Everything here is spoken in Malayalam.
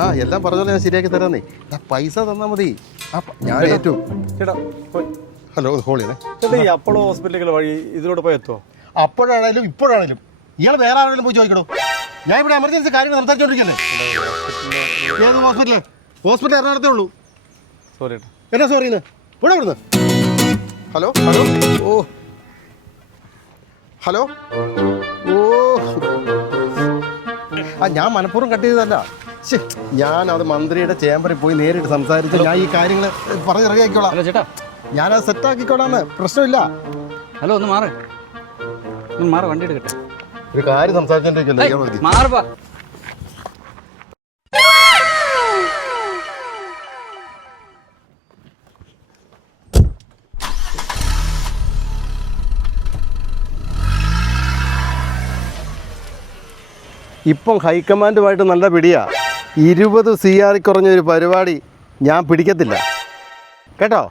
ആ എല്ലാം പറഞ്ഞോളൂ, ഞാൻ ശരിയാക്കി തരാന്നേ. പൈസ തന്നാൽ മതി. ഞാൻ ഏറ്റു. ചേട്ടാ ഹലോ, ഹോളിനെ ചേട്ടാ, ഈ അപ്പോളോ ഹോസ്പിറ്റലിലേക്കുള്ള വഴി ഇതിലൂടെ പോയി എത്തുമോ? അപ്പോഴാണേലും ഇപ്പോഴാണേലും ഇയാൾ വേറെ ആരെങ്കിലും പോയി ചോദിക്കണോ? ഞാൻ ഇവിടെ എമർജൻസി കാര്യങ്ങൾ സംസാരിച്ചോണ്ടിരിക്കല്ലേ. ഏത് ഹോസ്പിറ്റല്? ഹോസ്പിറ്റൽ എറണാകുളത്തേ ഉള്ളൂ. സോറി ചേട്ടാ. എന്നാ സോറിന്ന് ഇവിടെ ഇവിടുന്ന്. Hello hello. Oh hello. ഓ ഞാൻ മനഃപൂർവ്വം കട്ട് ചെയ്തതല്ല. ഞാനത് മന്ത്രിയുടെ ചേംബറിൽ പോയി നേരിട്ട് സംസാരിച്ച് ഞാൻ ഈ കാര്യങ്ങൾ പറഞ്ഞ് റെഡിയാക്കിക്കോളാം. ഹലോ ചേട്ടാ, ഞാനത് സെറ്റാക്കിക്കോളാന്ന്, പ്രശ്നമില്ല. ഹലോ ഒന്ന് മാറ്, വണ്ടി എടുക്കട്ടെ. ഒരു കാര്യം സംസാരിച്ചോണ്ടിരിക്കല്ലേ. മാറുവാ. ഇപ്പം ഹൈക്കമാൻഡുമായിട്ട് നല്ല പിടിയാ. 20 CR കുറഞ്ഞൊരു പരിപാടി ഞാൻ പിടിക്കത്തില്ല കേട്ടോ.